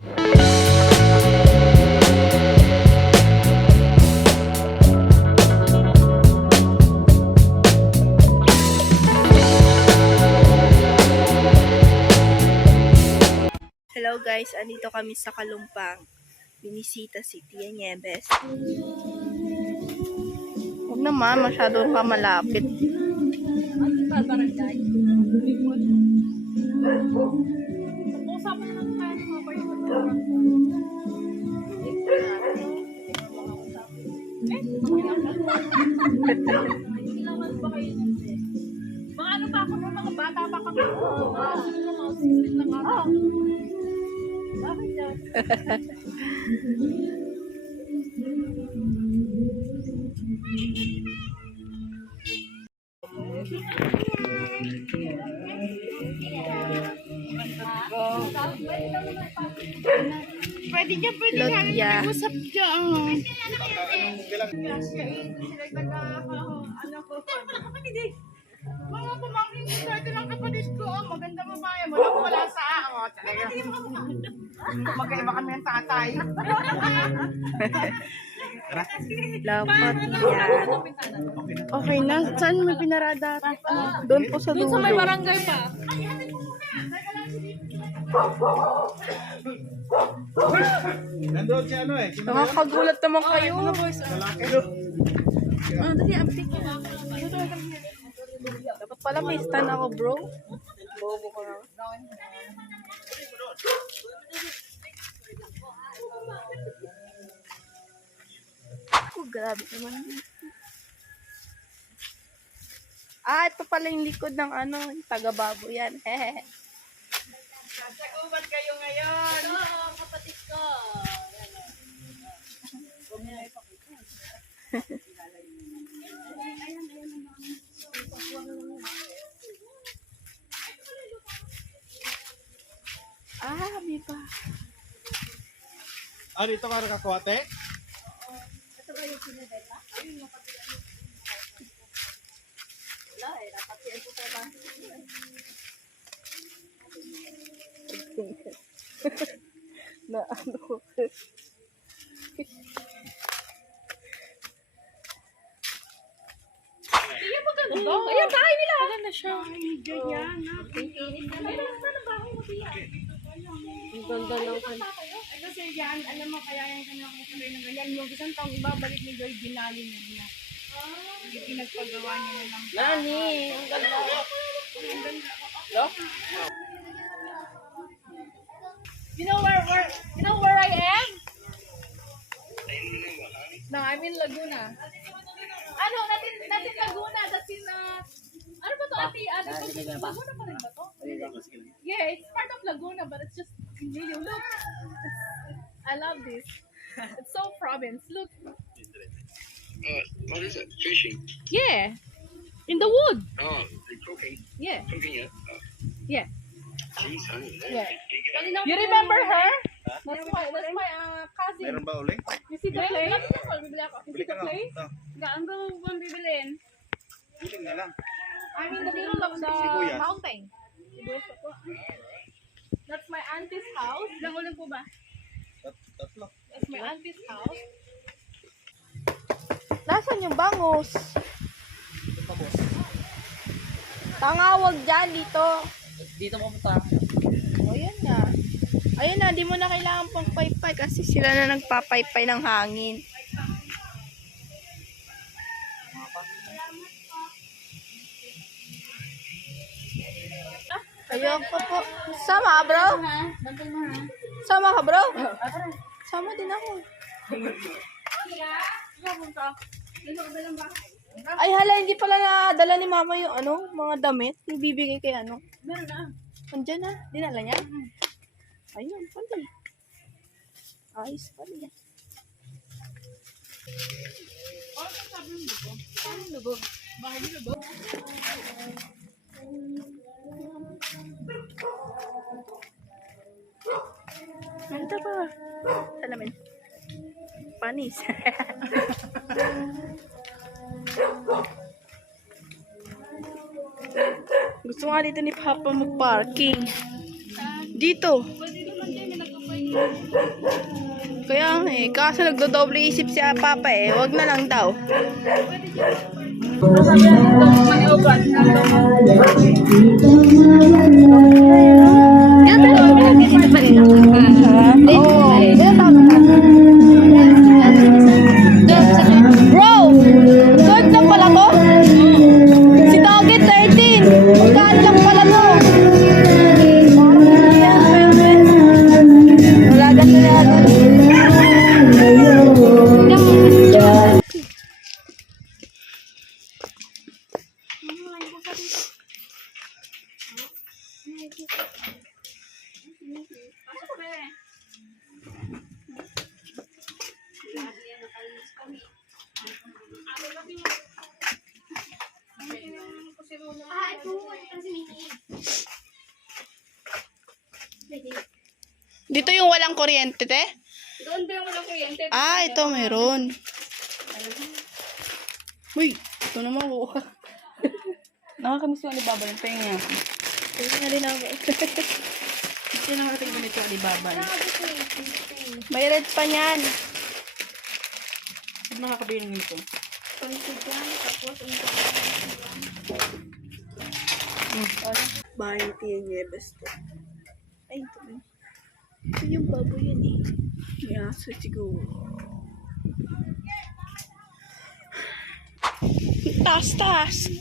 Hello guys, andito kami sa Kalumpang. Binisita si Tia Nieves. Huwag naman, masyadong ka malapit. Barangay. Usapan na lang tayo ng mga barangay. Kailangan ba kayo nun eh? Mga ano pa ako ng mga bata pa kami. Siguro mga 16 lang ako. Bakit yan? Pwede niya, Lotya. usap dyan. Mga pamangkin ko sa ito ng kapatid ko, maganda babae, wala sa ako. Talaga. Magkaiba kami ng tatay. Lapat yan. Okay na. Saan may pinarada? Doon po sa dulo. Doon sa may barangay pa. Nandun si ano eh. Nakakagulat naman kayo. Lalaki doon. Dapat pala may stand ako, bro. Bobo ko na. Oh, grabe naman. Ito pala yung likod ng ano, yung taga-babo yan. Hehehe. Sasaguban kayo ngayon. Kapatid ko. Habi pa. Dito ka nakakuwate? Ito ba yung sinibeta? Ayun yung kapila niyo. Wala eh. Dapat yan po sa bangko. Na ano ko. Iya maganda. Ayan, bahay nila. Maganda siya. Ganyan. Mayroon na ng bahay mo siya. Ang ganda lang. Kasi yan, alam mo, kaya yung kanyang kutuloy ng ganyan. Yung isang taong ibabalik ni Joy, binali niya niya. Hindi pinagpagawa niya na lang. Nani, ang ganda. You know where I am? No, I'm in Laguna. Ano, natin Laguna. That's in, ano ba to, ate? Laguna pa rin ba to? Yeah, it's part of Laguna, but it's just in video. Look, I love this. It's so province. Look. What is it? Fishing? Yeah, in the wood. Oh, they're cooking. Yeah, Cooking it. yeah. Geez, honey. Yeah. You remember her? That's my cousin. Meron ba uling? You see the play? You see the play? Ito. Gaan ba bang bibilin? Uling na lang. I'm in the middle of the Sibuyas. mountain. Sibuyas po. That's my auntie's house. Ilang uling po ba? Tatlo. That's my auntie's house. Nasaan yung bangus? Tangawag dyan dito. Dito pumunta. O, yun nga. Ayun na, di mo na kailangan pang paypay kasi sila na nagpapaypay ng hangin. Ayoko po. Sama ka, bro? Sama ka, bro? Sama din ako. Ay, hala, hindi pala nadala ni mama yung ano, mga damit. Yung bibigay kay ano. Meron na. Andyan na. Dinala niya? Ayun, pala. Ayos pala. Paano lubog? Bahay niyo lubog? Ito pa. Salamin. Panis. Gusto nga dito ni Papa mag-parking. Dito. Pwede naman din na nagpapay Kaya nga eh, kaso nagdodoble isip si Papa eh. Wag na lang daw. Bro! Third lang pala to? Si Doggy 13. Magkano lang pala to? Wala ganito na yan. Dito yung walang kuryente, te? Doon ba yung walang kuryente? Ah, ito meron. Uy, ito naman ko. Nakakamiss yung Alibaba yung penga niya. Penga nga din ako. Ito nakarating ganito yung Alibaba. May red pa niyan. Ba't nakakabili ng ito? Bahay ni Tia Nieves to. Ay, ito ba? Ito yung baboy yan eh. May aso siguro. Taas, taas.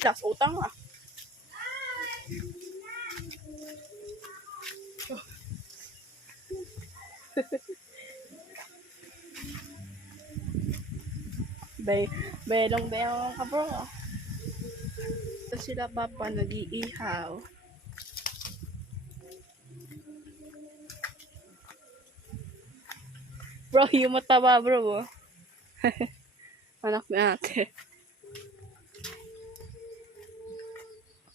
Taas, utang ah. Belong ka bro. Ito sila Papa nag-iihaw. Bro, yung mataba bro. Oh. Anak ni ate.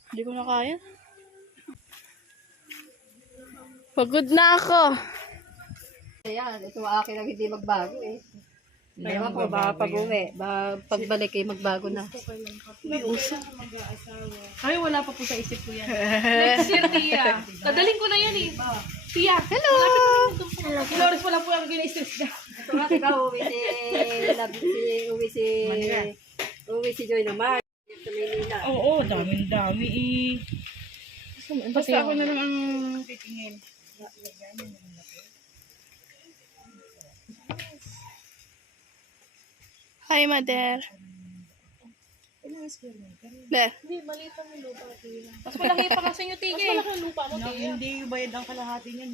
Hindi ko na kaya. Pagod na ako. Ayan, ito akin ang hindi magbago eh. Ewan ko, baka pag-uwi. Pagbalik eh, magbago na. May uso. Ay, wala pa po sa isip ko yan. Next year, Tia. Dadaling ko na yan eh. Tia. Hello! Flores wala po yung gina-stress na. Ito nga, ikaw, uwi si Joy naman. Sa Maynila. Oo, daming-dami eh. Basta ako na lang ang titingin. Hi, Mother. Le. Hindi, maliit lang yung lupa, Tia. Mas malaki pa kasi yung Tia. Mas malaki yung lupa mo, Tia. Hindi yung bayad ang kalahati niyan.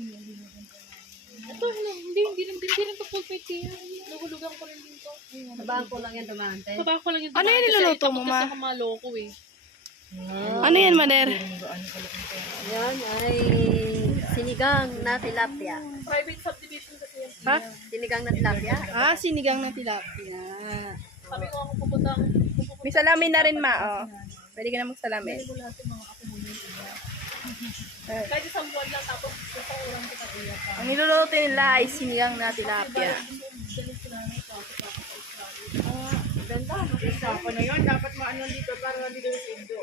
Ito, hindi lang to full pay, Tia. Nahulugan ko rin dito. Sabaan ko lang yan dumaan, te. Baba ko lang yung Ano yung niluluto mo, Ma? Kasi mga loko eh. Ano yan, Mother? Yan ay sinigang na tilapia. Private subdivision kasi yan. Ha? Sinigang na tilapia. Ah, sinigang na tilapia. Sabi ko ako pupunta May salamin na rin, Ma. Oh. Pwede ka na magsalamin. kahit isang buwan lang tapos papaurang kita, Tia. Ang niluluto nila ay sinigang na tilapia. Ganda. Ako na yun, dapat maano dito para dito yung indo.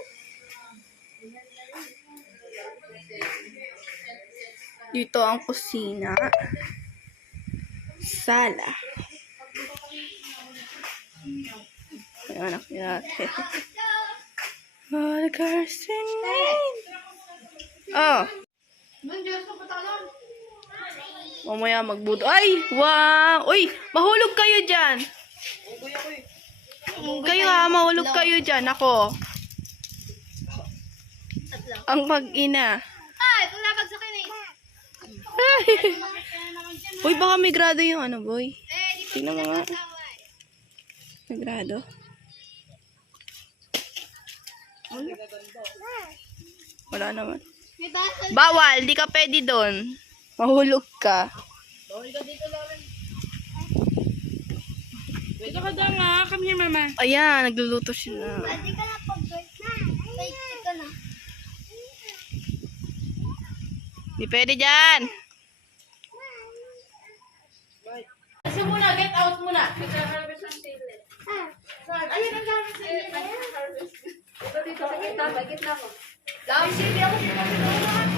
Dito ang kusina. Sala. Ay, anak ni ate. All the cars in rain. Oh. Mamaya magbuto. Ay! Wow! Uy! Mahulog kayo dyan! Kayo ha, mahulog kayo dyan. Ako. Ang mag-ina. Ay, pagsakin eh. Ay! Uy, baka may grado yung ano, boy. Tingnan mo nga. May grado. Wala naman. Bawal, di ka pwede doon. Mahulog ka. Ito ka daw nga. Come here, Mama. Ayan, nagluluto sila. Di pwede dyan. Kasi muna, get out muna. Harvest ng sili. Ayun, ang dami sili. Harvest. Ito dito sa gitna ko. Dami sili ako dito.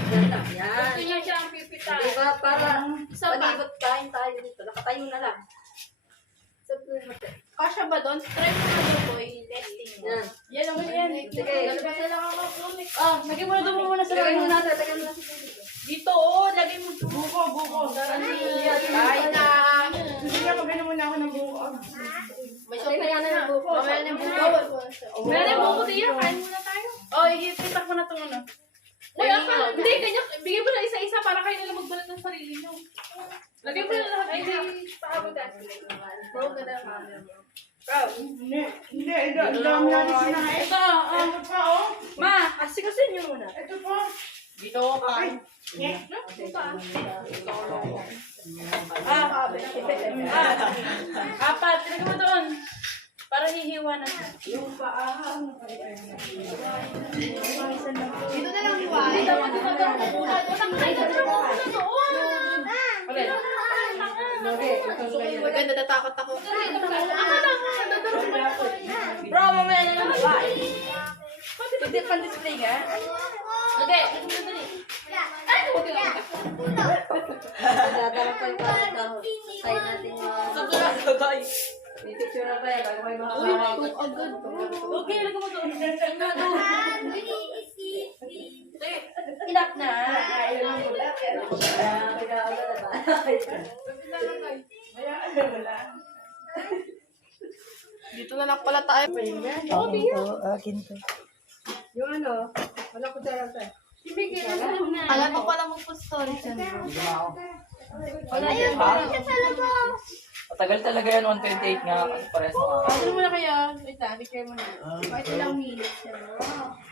Ganda. Yan. Gusto niya siya ang pipitan. Diba? para palibot kain tayo dito. Nakatayo na lang. Kasha ba doon? Try mo na doon, boy. Testing mo. Yan. Yan naman yan. Sige. Lalabas na lang ako. Lagay mo na doon muna sa Lagay mo ano. natin. Lagay mo natin. Dito, oh. Lagay mo. Buko. Kain na. Hindi nga magano muna ako ng buko. May Okay, kaya na yung buko. Mamaya na yung buko. Mamaya na yung buko, Tia. Kain muna tayo. Oh, ipitak mo na itong ano. Uy, hindi, ganyan. Bigay mo na isa-isa para kayo nalang magbalat ng sarili nyo. Lagay mo na lahat. Ay, pahabot na. Bro, ganda. Hindi. Ang dami natin sinahin. Ito, Ito pa, oh. ma, asikasin nyo muna. Ito pa. Dito, kain. Apat. Lagay mo doon. Para hihiwa na siya. Dito na lang hiwa. Dito mo muna. Okay. Maganda, natakot ako. Bro, mamaya na lang hiwa. Hindi pan-display ka? Hindi. Ay, huwag ka. Dadala pa yung parang sign natin yung... May picture na ba yan? Bago may mga Okay, lagay mo doon. Inak na. Dito na lang pala tayo. Akin to. Yung ano, wala ko dala tayo. Alam mo pala mo po story dyan. Matagal talaga yan, 128 nga. Parehas mga. Ano mo na kaya? Wait lang, bigay mo na. Kahit ilang minutes yan.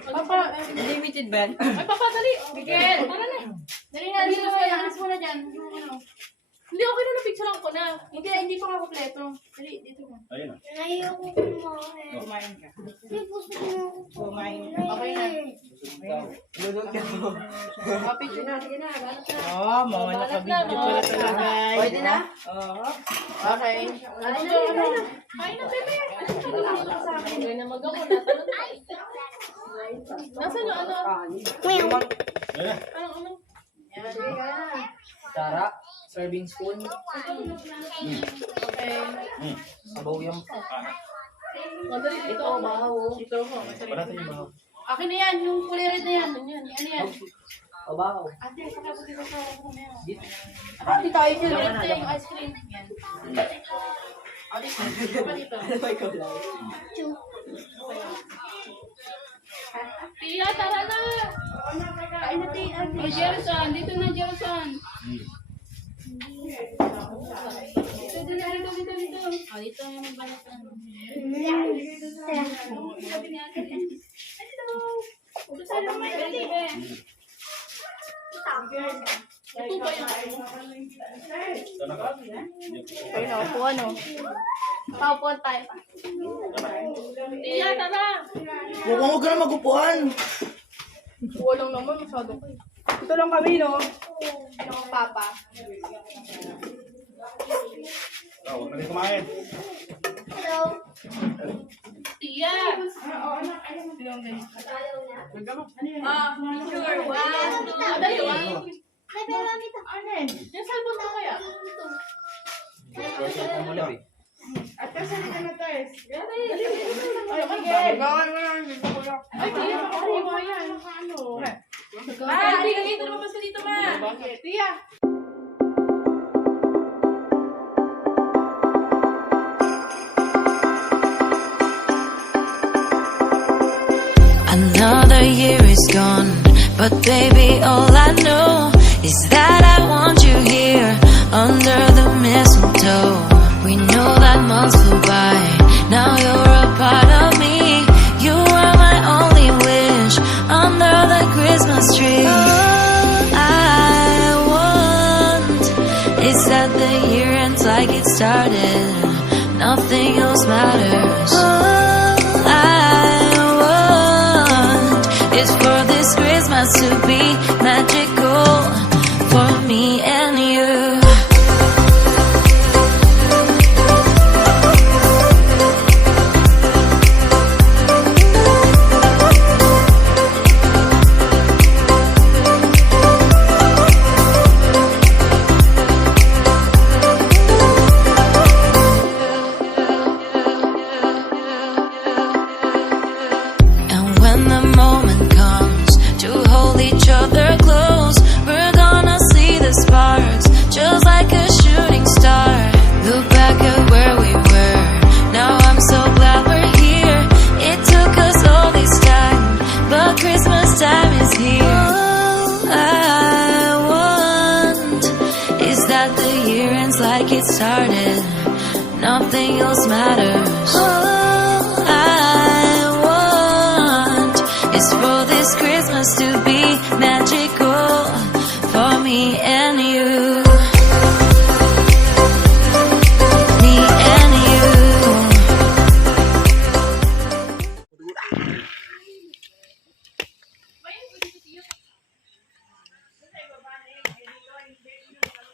Papa, Limited ba yan? ay papa, dali. Bigyan. Tara na. Dali na, dali na. Alis mo na dyan. Yung ano. Hindi, okay na, picture lang ko na. Hindi pa nga kompleto. Dali, dito mo. Ayun na. Kumain ka. Okay na. Lulot ka mo. Picture na. Sige na. Oh, mga nakabidyo pala talaga. Pwede na? Oo. Okay. Kain na, bebe. Dito ka sa akin. Hindi na mag-ako. Natanong ka. Nasaan yung ano? Ano? Tara, serving spoon. Okay. Sabaw yung... Madali dito. Dito mo. Parati yung bahaw. Akin na yan. Yung kulay red na yan. Ano yan? Sabaw. Ate, pakabuti ko sa mamaya. Dito. Hindi tayo dyan. Ito yung ice cream. Yan. Dito. Dito. Tia, tara na! Kain na, Tia. Oh, Jerson. Dito na, Jerson. Dito. Oh, dito yung magbalat na. Ito sa lang may bebe. Ito ba yun? Sana ka? Ayun, naupuan o. Paupuan tayo. Tia, tara! Huwag ka na magupuan. Walang naman, masyado ko eh. Ito lang kami, no? Yung papa. Oh, huwag na rin kumain. Tia! Picture. One, two, three. Yung cellphone mo kaya? At kasi ka na, Tess. Ay, Tia, makakuha yan. Ano? Ma, bigay ito naman dito, ma. Tia! Another year is gone, but baby, all I know is that I want you here under the mistletoe. We know that months flew by, now you're a part of me. You are my only wish under the Christmas tree. All I want is that the year ends like it started, nothing else matters. All I want is for this Christmas to be magical for me and you. that the year ends like it started. Nothing else matters. All I want is for this Christmas to be magical for me and you. Me and you.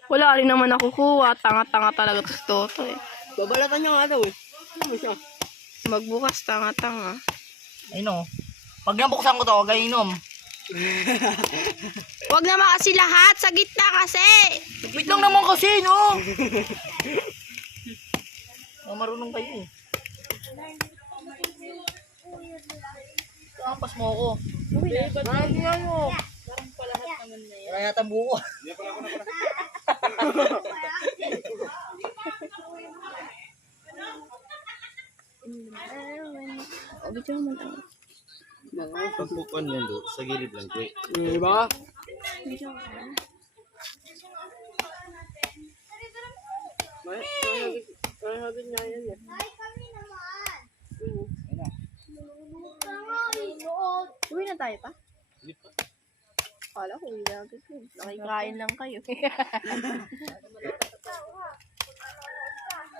Wala rin naman nakukuha. Tanga-tanga talaga to si Toto eh. Babalatan niya nga daw eh. Ano siya? Magbukas, tanga-tanga. Ay no. Pag nabuksan ko to, huwag kayo inom. Wag naman kasi lahat. Sa gitna kasi. Wait lang naman kasi, no? Marunong kayo eh. Kampas mo ako. Marami nga mo. Wala yata buko. Pagpukan yan do, sa gilid lang ko eh. Diba? Uwi na tayo pa? Kala ko uwi na agad yun. Nakikain lang kayo.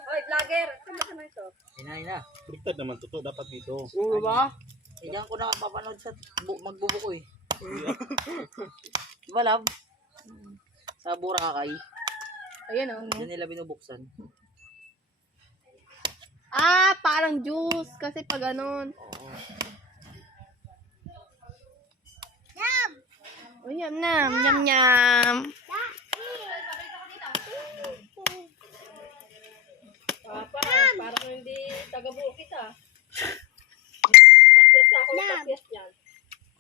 Hoy, vlogger! Kamusta na ito? Hinahin na. Baliktad naman, totoo dapat dito. Oo ba? Eh, diyan ko nakapapanood sa magbubuko eh. Diba, love? Sa Boracay. Ayan o. Diyan nila binubuksan. Ah, parang juice. Kasi pag ganun. Oh, yum, yum, yum, yum. Papa, parang hindi taga-bukit ah.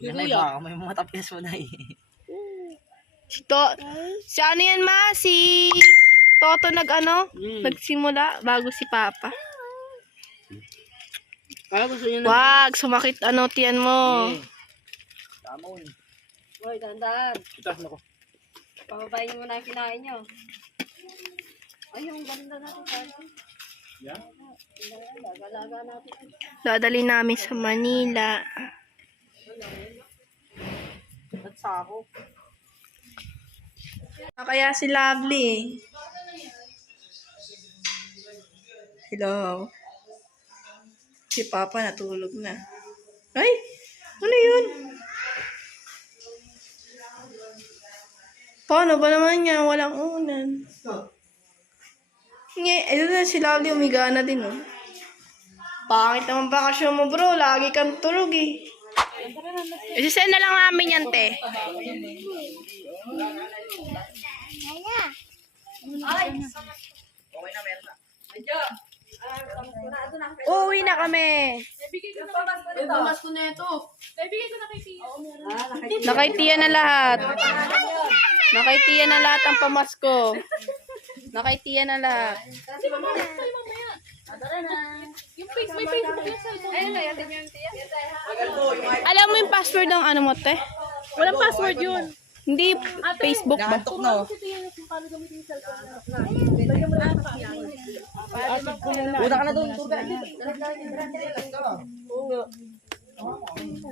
Yan na iba, may mga tapyas mo na eh. Si ano yan, ma? Si Toto nagsimula bago si Papa. Kaya gusto nyo na. Wag, sumakit tiyan mo. Tamon. Hoy, dandan. Itas na ko. Pababayin mo na yung kinain nyo. Ay, yung ganda natin tayo. Yan? Laga-laga natin. Dadali namin sa Manila. At sako. Kaya si Lovely. Hello. Si Papa natulog na. Ay! Ano yun? Paano ba naman yan? Walang unan. Ito na si Lovely, umiga na din, oh. Pangit naman bakasyon mo, bro. Lagi kang tulog, eh. Isisend na lang namin yan, te. Uwi na kami. Nabigay ko na kay Tia. Nakay Tia na lahat. Nakay Tia na lahat ang pamasko. Nakay Tia na lahat. Di ba mamaya? Yung face, may Facebook yung cellphone. Ayun na, yatin yung Tia. Alam mo yung password ng ano mo, te? Walang password yun. Hindi Facebook ba? Nakantok na. Kasi Tia yung paano gamitin yung cellphone. Una ka na doon, tour guide.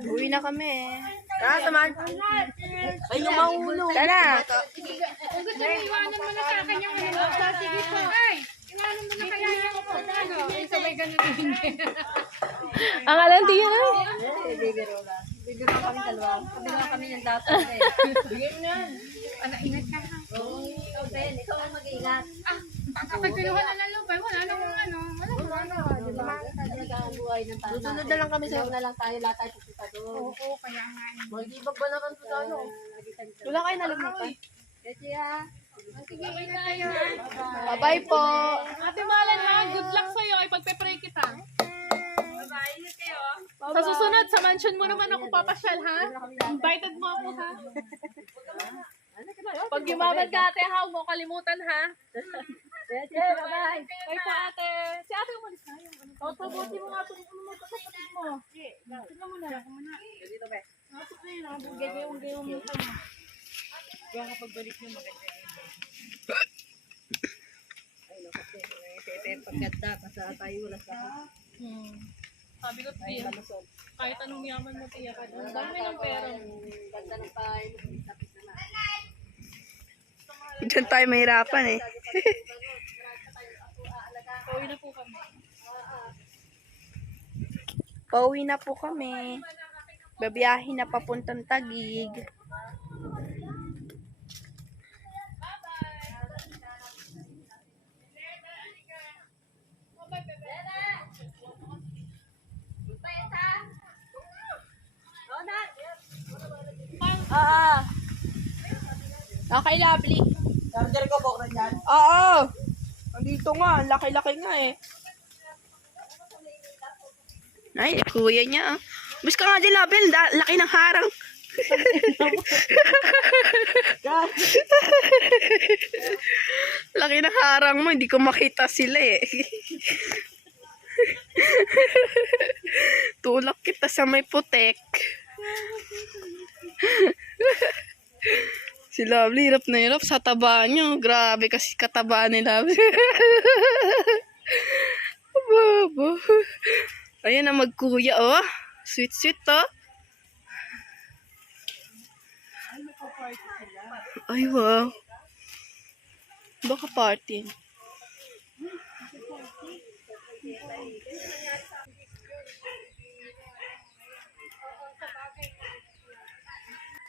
Uwi na kami. Ay, yung maulo. Tara. Kung gusto mo, iwanan mo na sa akin yung ano. Sige po. Ay, iwanan mo na kaya yung ano. Sabay ganun din. Ang alam Tia na. Bigyan mo kami dalawa. Bigyan kami ng data eh. Ano, ingat ka ha. Ikaw din, ikaw ang mag-iingat. Kapag kinuha na ng lupay, wala namang ano. Diba? Talaga ang buhay ng tata. Susunod na lang kami sa... Ikaw na lang tayo, lahat tayo pupunta doon. Oo, kaya nga. Magibag ba naman po tayo? Wala kayo nalimutan. Kasi ah. Sige, ingat tayo. Bye-bye po. Ate Malan ha, good luck sa'yo. Ipagpe-pray kita. Bye-bye. Ingat kayo. Sa susunod, sa mansion mo naman ako papasyal ha. Invited mo ako ha. Pag yumaman ka ate ha, huwag mo kalimutan ha. Sige, bye-bye. Bye po ate. Si ate umalis na yung ano. Papabuti mo nga itong ano mo sa kapatid mo. Tignan mo na. Dito ba? Nasok na yun. Nakabugay-gayong-gayong yung kanya. Kaya kapag balik niyo maganda yun. Ganda, kasi tayo wala sa Sabi ko, tiya, kahit anong yaman mo, tiya, kahit ang dami ng pera mo. ganda ng bahay. Diyan tayo mahirapan eh. Pauwi na po kami. Pauwi na po kami. Babiyahin na papuntang Taguig. Okay, lovely. Charger ko po na dyan. Oo. Andito nga, laki-laki nga eh. Ay, kuya niya. Bus ka nga di label, laki ng harang. Laki ng harang mo, hindi ko makita sila eh. Tulak kita sa may putek. Si Lovely, hirap na hirap sa taba niyo. Grabe kasi kataba ni Lovely. Babo. Ayan na magkuya, oh. Sweet, sweet, oh. Ay, wow. Baka party.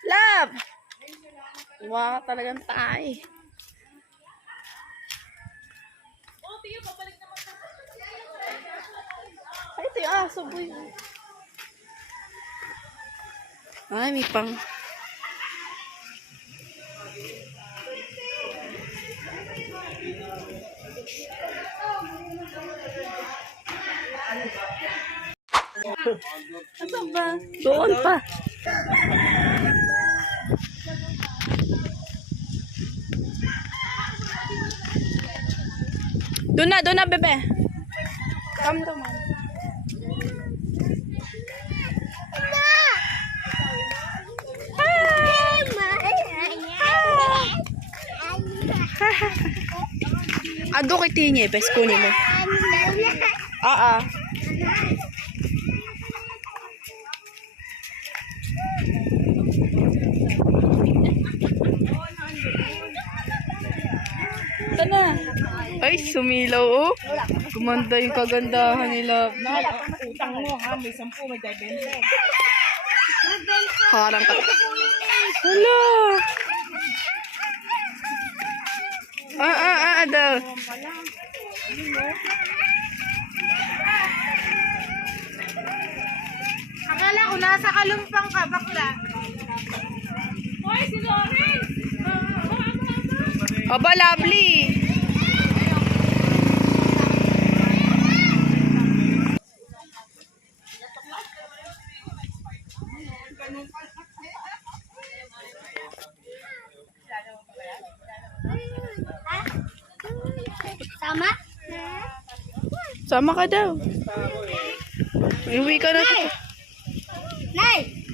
Love! Wow, talagang tayo. Oh, tiya, babalik naman sa Ay, ito yung aso, boy. Ay, may pang... Ano ba? Doon pa. Doon na, bebe. Come to mom. Ado kay tinye, bes kunin mo. Sana. Ay, sumilaw oh. Gumanda yung kagandahan nila. Utang mo ha, may 10, may 20. Harang ka. Hala. Daw. Akala ko nasa kalumpang ka, bakla. Hoy, si Loren! Aba, Lovely. Tama? Sama ka daw. Iuwi ka na. Nay!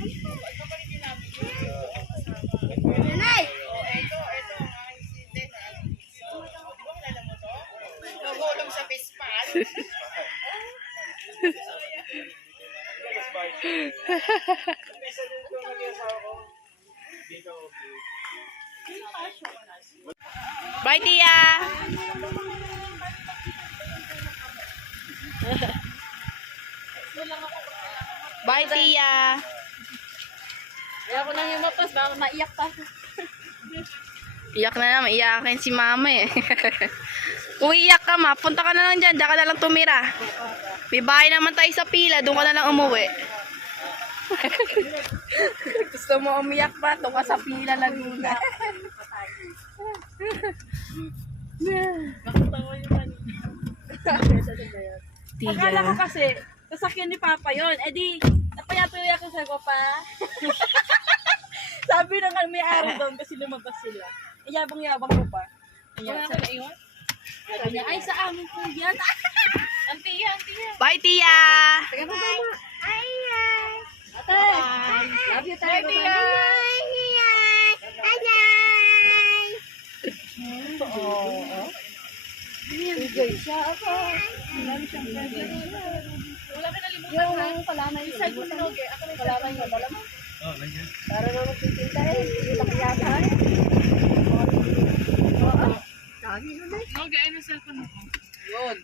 Nay! Nagulong sa pispan. Bye, Tia. Bye, Tia. Kaya ako nang yumapas, baka maiyak pa. Iyak na naman. Iyakin si mama eh. Kung iyak ka ma, punta ka na lang dyan. Diyan ka na lang tumira. May bahay naman tayo sa pila. Doon ka na lang umuwi. Gusto mo umiyak pa? Doon ka sa pila, Laguna. Akala ko kasi, sasakyan ni Papa yon. Eh di, napayatuloy ako sa pa. Sabi na nga may-ari doon kasi lumabas sila. Yabang-yabang ko pa. Wala ka na iwan? Sabi niya, ay, sa amin po yan. Ang tiya, ang tiya. Bye, Tia. Love you tayo. Enjoy siya. Ako. Wala ka nalimutan ha. Yung palamay Yung yun. cellphone ni Noge. Ako may Palamay yun. Dala mo. Oh, nandiyan. Para na magtitinta eh. Hindi na kaya tayo. Oo. Kagi na eh. Noge, ano yung cellphone mo? Yun.